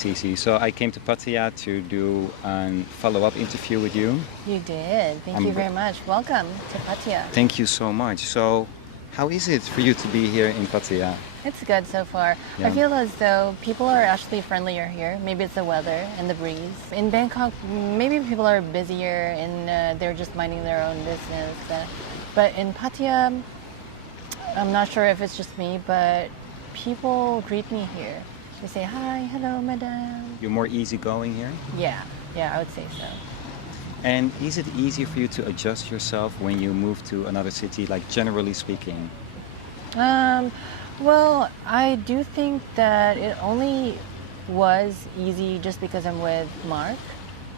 Cece. So I came to Pattaya to do a follow-up interview with you. You did. Thank I'm you ve- very much. Welcome to Pattaya. Thank you so much. So how is it for you to be here in Pattaya? It's good so far. I Yeah. feel as though people are actually friendlier here. Maybe it's the weather and the breeze. In Bangkok, maybe people are busier and they're just minding their own business. But in Pattaya, I'm not sure if it's just me, but people greet me here. They say, hi, hello, madam. You're more easygoing here? Yeah, I would say so. And is it easier for you to adjust yourself when you move to another city, like generally speaking? Um, well, I do think that it only was easy just because I'm with Mark,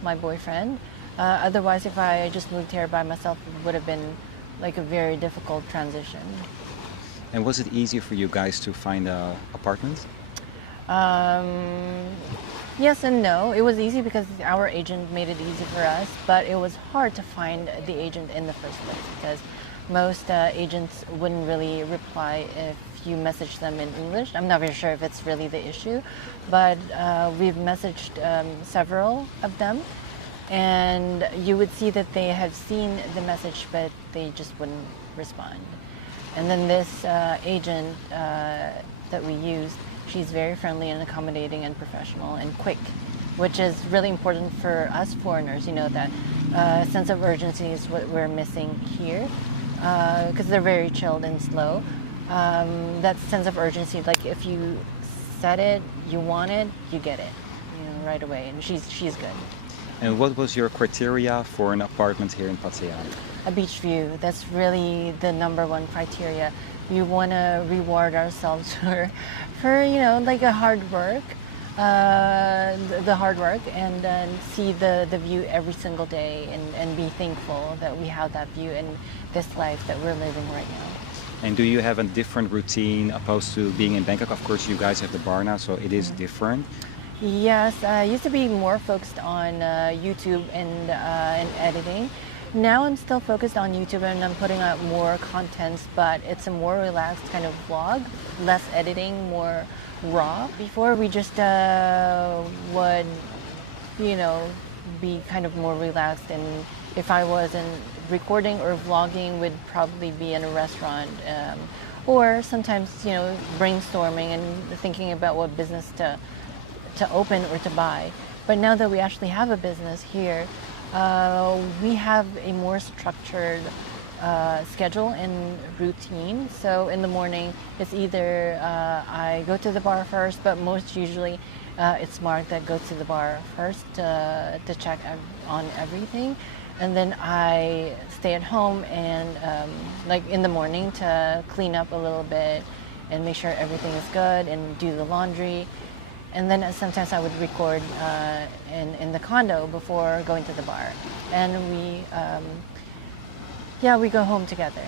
my boyfriend. Otherwise, if I just moved here by myself, it would have been like a very difficult transition. And was it easier for you guys to find an apartment? Um, yes and no. It was easy because our agent made it easy for us, but it was hard to find the agent in the first place because most agents wouldn't really reply if you messaged them in English. I'm not very sure if it's really the issue, but we've messaged several of them, and you would see that they have seen the message, but they just wouldn't respond. And then this agent that we used, she's very friendly and accommodating and professional and quick, which is really important for us foreigners. You know, that sense of urgency is what we're missing here because they're very chilled and slow. That sense of urgency, like if you said it, you want it, you get it, you know, right away. And she's good. And what was your criteria for an apartment here in Pattaya? A beach view. That's really the number one criteria. We want to reward ourselves for you know, like a hard work, the hard work, and then see the view every single day, and be thankful that we have that view in this life that we're living right now. And do you have a different routine opposed to being in Bangkok? Of course, you guys have the bar now, so it is different. Yes, I used to be more focused on YouTube and editing. Now I'm still focused on YouTube and I'm putting out more contents, but it's a more relaxed kind of vlog, less editing, more raw. Before we just would, you know, be kind of more relaxed, and if I wasn't recording or vlogging, would probably be in a restaurant, or sometimes, you know, brainstorming and thinking about what business to open or to buy. But now that we actually have a business here, we have a more structured schedule and routine. So in the morning, it's either I go to the bar first, but most usually it's Mark that goes to the bar first to check on everything. And then I stay at home and like in the morning to clean up a little bit and make sure everything is good and do the laundry. And then sometimes I would record in the condo before going to the bar. And we go home together.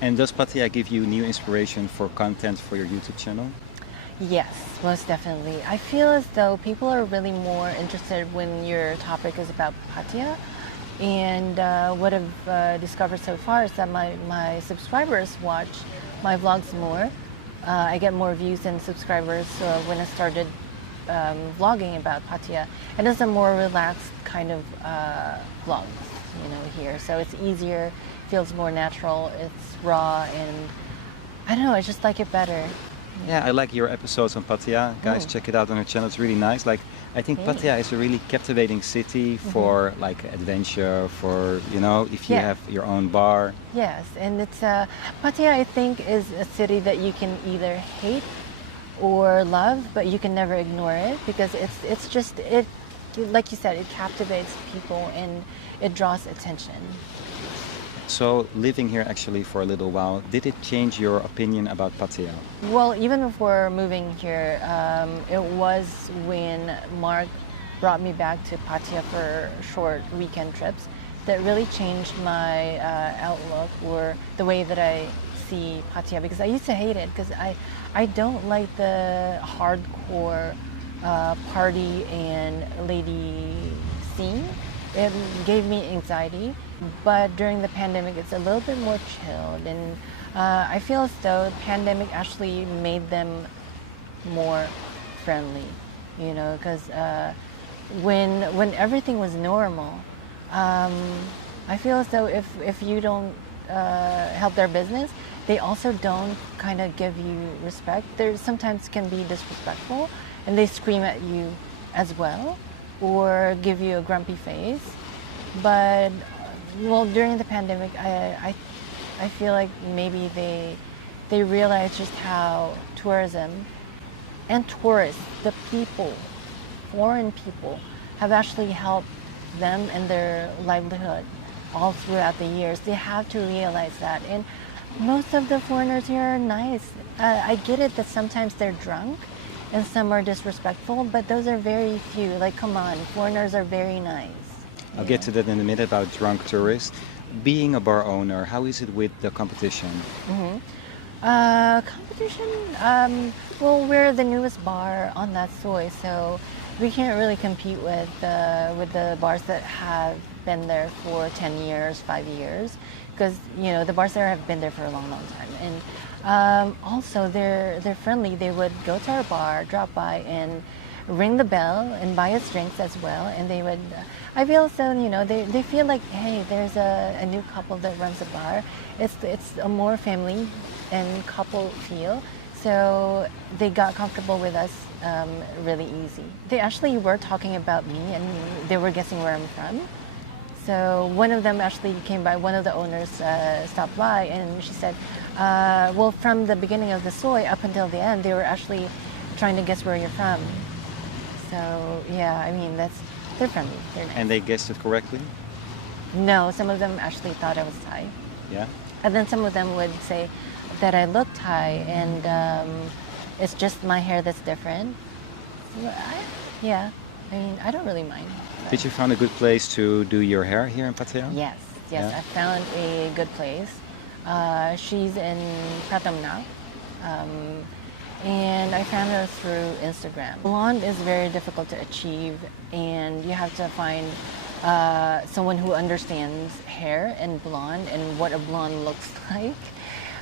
And does Pattaya give you new inspiration for content for your YouTube channel? Yes, most definitely. I feel as though people are really more interested when your topic is about Pattaya. And what I've discovered so far is that my subscribers watch my vlogs more. I get more views and subscribers when I started vlogging about Pattaya. And it's a more relaxed kind of vlogs, you know, here. So it's easier, feels more natural, it's raw, and I don't know, I just like it better. Yeah, I like your episodes on Pattaya. Guys, check it out on her channel. It's really nice. Like, I think Thanks. Pattaya is a really captivating city for like adventure, for, you know, if you Yeah. have your own bar. Yes, and it's Pattaya, I think, is a city that you can either hate or love, but you can never ignore it because it's just it, like you said, it captivates people and it draws attention. So living here actually for a little while, did it change your opinion about Pattaya? Well, even before moving here, it was when Mark brought me back to Pattaya for short weekend trips that really changed my outlook or the way that I see Pattaya, because I used to hate it because I don't like the hardcore party and lady scene. It gave me anxiety, but during the pandemic it's a little bit more chilled, and I feel as though the pandemic actually made them more friendly. you know, because when everything was normal, um, I feel as though if you don't help their business, they also don't kind of give you respect. There sometimes can be disrespectful, and they scream at you as well, or give you a grumpy face. But well, during the pandemic, I feel like maybe they realized just how tourism and tourists, the people, foreign people, have actually helped them and their livelihood all throughout the years. They have to realize that. And most of the foreigners here are nice. I get it that sometimes they're drunk and some are disrespectful, but those are very few. Like, come on, foreigners are very nice. I'll get to that in a minute about drunk tourists. Being a bar owner, how is it with the competition? Competition? Well, we're the newest bar on that soy, so we can't really compete with the bars that have been there for 10 years, 5 years, because you know the bars there have been there for a long, long time, and also they're friendly. They would go to our bar, drop by, and ring the bell and buy us drinks as well, and they would. I feel so, you know, they feel like, hey, there's a new couple that runs a bar. It's a more family and couple feel. So they got comfortable with us really easy. They actually were talking about me and they were guessing where I'm from. So one of them actually came by, one of the owners stopped by and she said, well, from the beginning of the soy up until the end, they were actually trying to guess where you're from. So yeah, I mean, they're friendly. They're nice. And they guessed it correctly? No, some of them actually thought I was Thai. Yeah? And then some of them would say that I look Thai and it's just my hair that's different. Well, yeah, I mean, I don't really mind. Did you find a good place to do your hair here in Pattaya? Yes, Yeah? I found a good place. She's in Pratamna. And I found her through Instagram. Blonde is very difficult to achieve, and you have to find someone who understands hair and blonde and what a blonde looks like.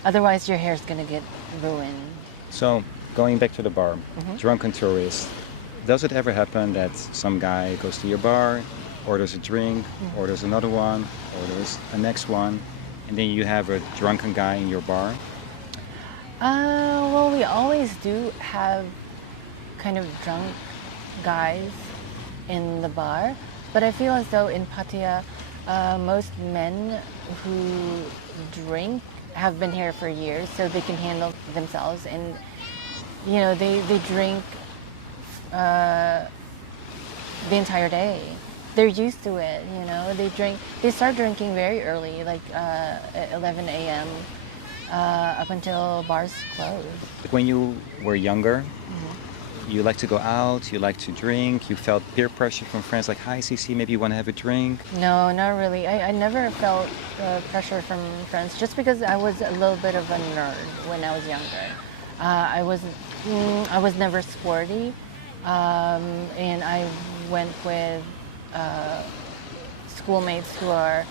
Otherwise, your hair is going to get ruined. So, going back to the bar, drunken tourist. Does it ever happen that some guy goes to your bar, orders a drink, orders another one, orders a next one, and then you have a drunken guy in your bar? Well, we always do have kind of drunk guys in the bar, but I feel as though in Pattaya, most men who drink have been here for years, so they can handle themselves, and you know they drink the entire day. They're used to it, you know. They start drinking very early, like at 11 a.m. Up until bars close. When you were younger, you like to go out, you like to drink, you felt peer pressure from friends like, hi CC, maybe you want to have a drink? No, not really. I never felt pressure from friends just because I was a little bit of a nerd when I was younger. I was never sporty, and I went with schoolmates who are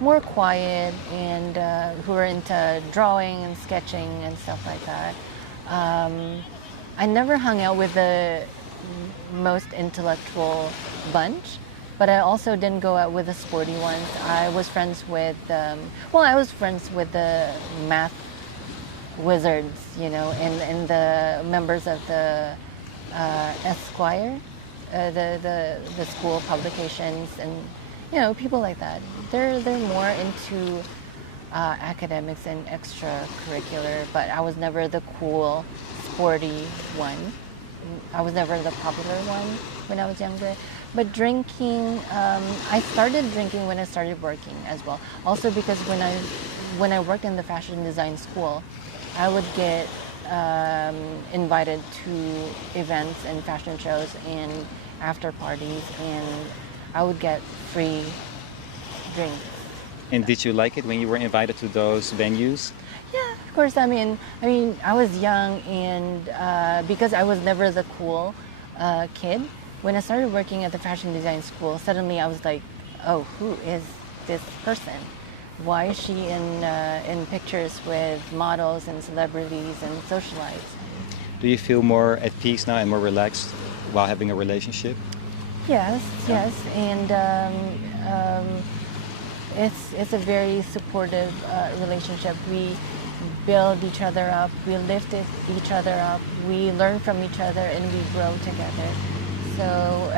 more quiet and who are into drawing and sketching and stuff like that. I never hung out with the most intellectual bunch, but I also didn't go out with the sporty ones. I was friends with, I was friends with the math wizards, you know, and the members of the Esquire, the school publications, and you know, people like that. They're more into academics and extracurricular, but I was never the cool, sporty one. I was never the popular one when I was younger. But drinking, I started drinking when I started working as well. Also because when I worked in the fashion design school, I would get invited to events and fashion shows and after parties, and I would get free drinks. And did you like it when you were invited to those venues? Yeah, of course. I mean, I was young, and because I was never the cool kid, when I started working at the fashion design school, suddenly I was like, oh, who is this person? Why is she in pictures with models and celebrities and socialites? Do you feel more at peace now and more relaxed while having a relationship? Yes, Yeah. yes, and it's a very supportive relationship. We build each other up, we lift each other up, we learn from each other, and we grow together. So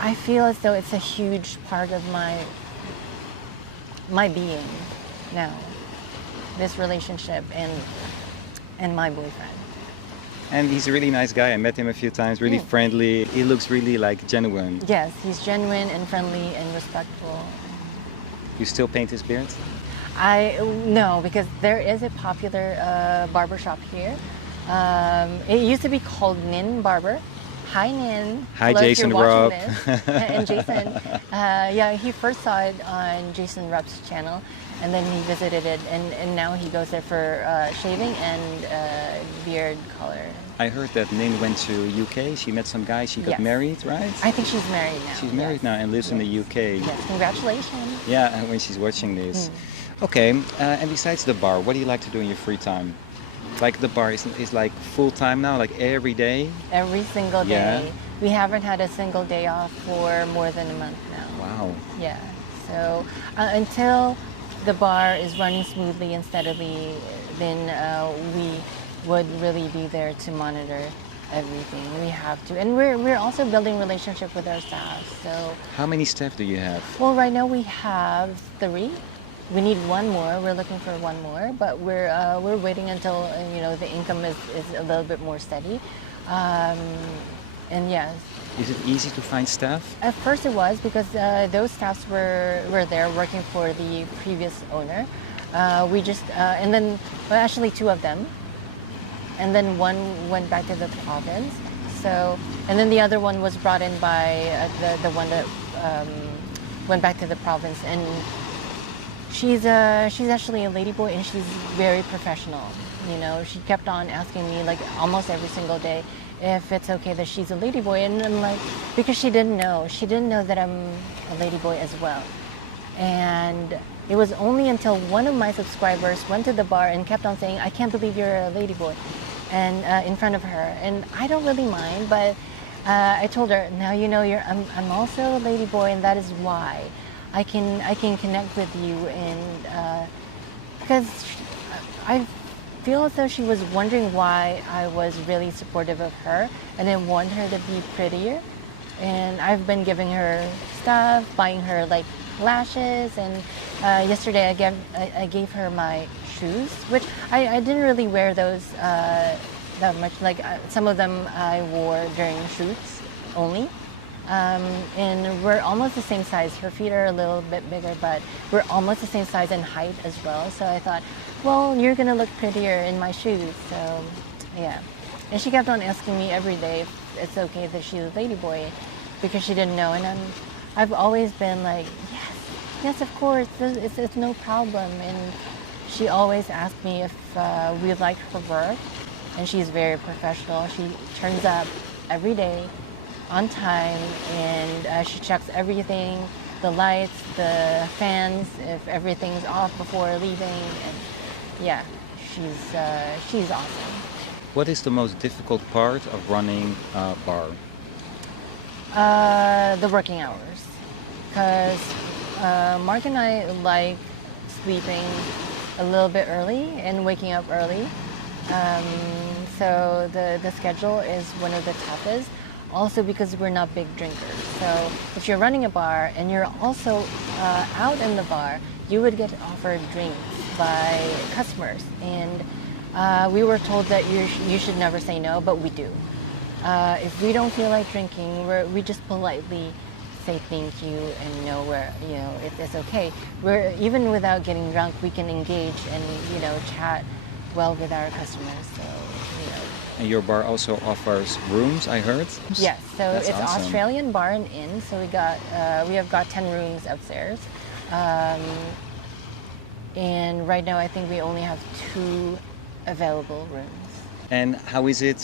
I feel as though it's a huge part of my being now. This relationship and my boyfriend. And he's a really nice guy. I met him a few times, really friendly. He looks really like genuine. Yes, he's genuine and friendly and respectful. You still paint his beard? I no, because there is a popular barber shop here. It used to be called Nin Barber. Hi Nin. Hi, Hello, if Jason you're watching Rupp. this. And Jason, yeah, he first saw it on Jason Rupp's channel, and then he visited it, and now he goes there for shaving and beard color. I heard that Nin went to UK. She met some guy. She got Yes. married, right? I think she's married now. She's married yes. now and lives in the UK. Yes, congratulations. Yeah, and when she's watching this. Okay, and besides the bar, what do you like to do in your free time? Like the bar is like full time now, like every day? Every single day. Yeah. We haven't had a single day off for more than a month now. Wow. Yeah. So until the bar is running smoothly and steadily, then we would really be there to monitor everything. We have to, and we're also building relationship with our staff. So How many staff do you have? well, right now we have 3. We need one more. We're looking for one more, but we're waiting until the income is a little bit more steady. And yes, Is it easy to find staff? at first it was because those staffs were there working for the previous owner. We just and then well, actually 2 of them, and then one went back to the province. So and then the other one was brought in by the one that went back to the province, and she's actually a ladyboy, and she's very professional. She kept on asking me like almost every single day if it's okay that she's a ladyboy, and I'm like, because she didn't know that I'm a ladyboy as well. And it was only until one of my subscribers went to the bar and kept on saying, "I can't believe you're a ladyboy," and in front of her, and I don't really mind, but I told her, now I'm also a ladyboy, and that is why I can connect with you, and because I feel as though she was wondering why I was really supportive of her and I want her to be prettier. And I've been giving her stuff, buying her like lashes, and yesterday I gave her my shoes, which I didn't really wear those that much. Like some of them I wore during shoots only. And we're almost the same size. Her feet are a little bit bigger, but we're almost the same size in height as well. So I thought, well, you're gonna look prettier in my shoes. So yeah. And she kept on asking me every day if it's okay that she's a ladyboy, because she didn't know. And I've always been like, yes, of course, it's no problem. And she always asked me if we like her work, and she's very professional. She turns up every day on time, and she checks everything, the lights, the fans, if everything's off before leaving. And yeah, she's awesome. What is the most difficult part of running a bar? The working hours, because Mark and I like sleeping a little bit early and waking up early. So the schedule is one of the toughest. Also because we're not big drinkers. So if you're running a bar and you're also out in the bar, you would get offered drinks by customers. And we were told that you should never say no, but we do. If we don't feel like drinking, we just politely say thank you and know it's okay. Even without getting drunk, we can engage and chat well with our customers. So And your bar also offers rooms, I heard? yes. So That's it's awesome. Australian bar and inn. So we have got 10 rooms upstairs. And right now I think we only have 2 available rooms. And how is it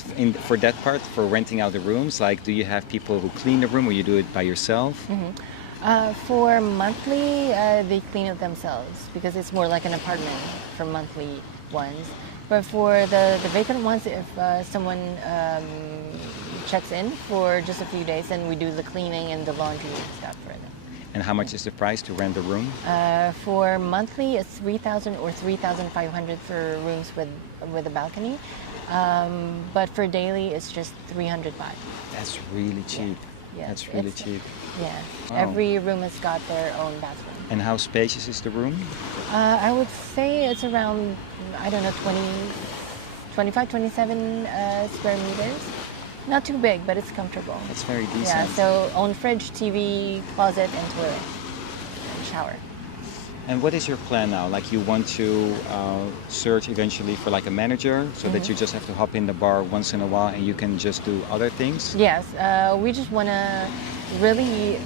for that part, for renting out the rooms? Like, do you have people who clean the room, or you do it by yourself? For monthly, they clean it themselves because it's more like an apartment for monthly ones. But for the vacant ones, if someone checks in for just a few days, and we do the cleaning and the laundry and stuff for them. And how much is the price to rent the room? For monthly, it's 3,000 or 3,500 for rooms with a balcony. But for daily, it's just 300 baht. That's really cheap. Yeah, That's really cheap. Yeah. Wow. Every room has got their own bathroom. And how spacious is the room? I would say it's around, I don't know, 25, 27 square meters. Not too big, but it's comfortable. That's very decent. Yeah, so own fridge, TV, closet, and toilet, and shower. And what is your plan now? Like you want to search eventually for like a manager so that you just have to hop in the bar once in a while and you can just do other things? Yes, we just want to really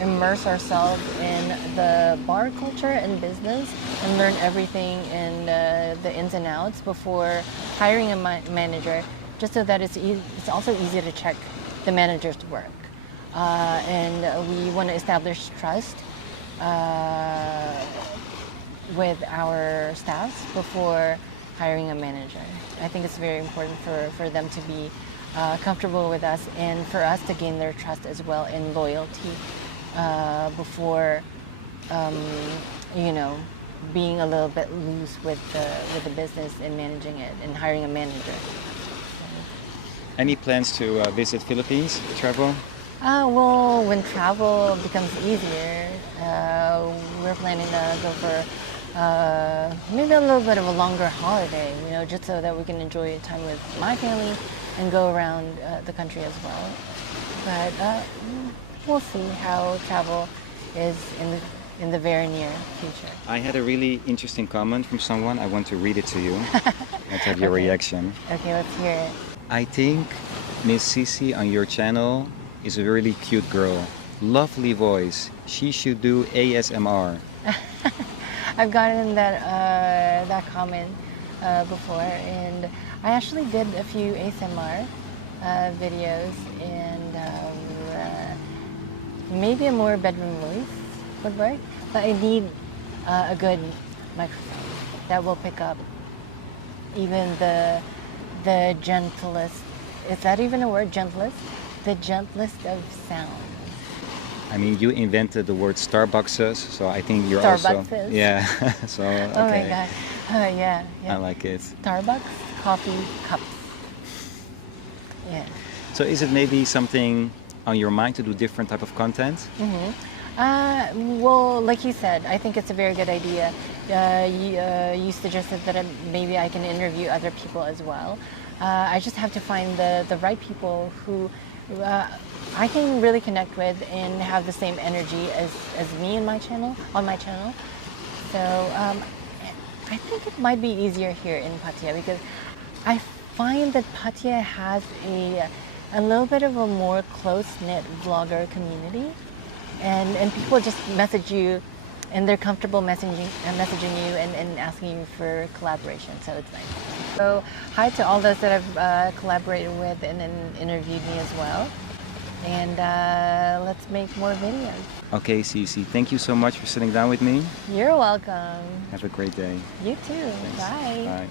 immerse ourselves in the bar culture and business and learn everything in the ins and outs before hiring a manager, just so that it's also easy to check the manager's work. And we want to establish trust with our staffs before hiring a manager. I think it's very important for them to be comfortable with us and for us to gain their trust as well and loyalty before, you know, being a little bit loose with the business and managing it and hiring a manager. Any plans to visit Philippines, travel? Well, when travel becomes easier, we're planning to go for maybe a little bit of a longer holiday, you know, just so that we can enjoy time with my family and go around the country as well. But we'll see how travel is in the very near future. I had a really interesting comment from someone. I want to read it to you. Let's have your reaction. Okay, let's hear it. I think Miss Cici on your channel is a really cute girl. Lovely voice. She should do ASMR. I've gotten that comment before, and I actually did a few ASMR videos, and maybe a more bedroom voice would work, but I need a good microphone that will pick up even the gentlest, is that even a word, gentlest? The gentlest of sounds. I mean, you invented the word Starbuckses, so I think you're Starbuckses. also... Yeah, so, okay. Oh my god. Yeah. I like it. Starbucks coffee cups. Yeah. So is it maybe something on your mind to do different type of content? Well, like you said, I think it's a very good idea. You suggested that maybe I can interview other people as well. I just have to find the right people who I can really connect with and have the same energy as me in my channel, on my channel. So I think it might be easier here in Pattaya because I find that Pattaya has a little bit of a more close-knit vlogger community, and people just message you and they're comfortable messaging you and asking you for collaboration, so it's nice. So hi to all those that I've collaborated with and interviewed me as well. And let's make more videos. Okay, Cici, thank you so much for sitting down with me. You're welcome. Have a great day. You too. Thanks. Bye. Bye.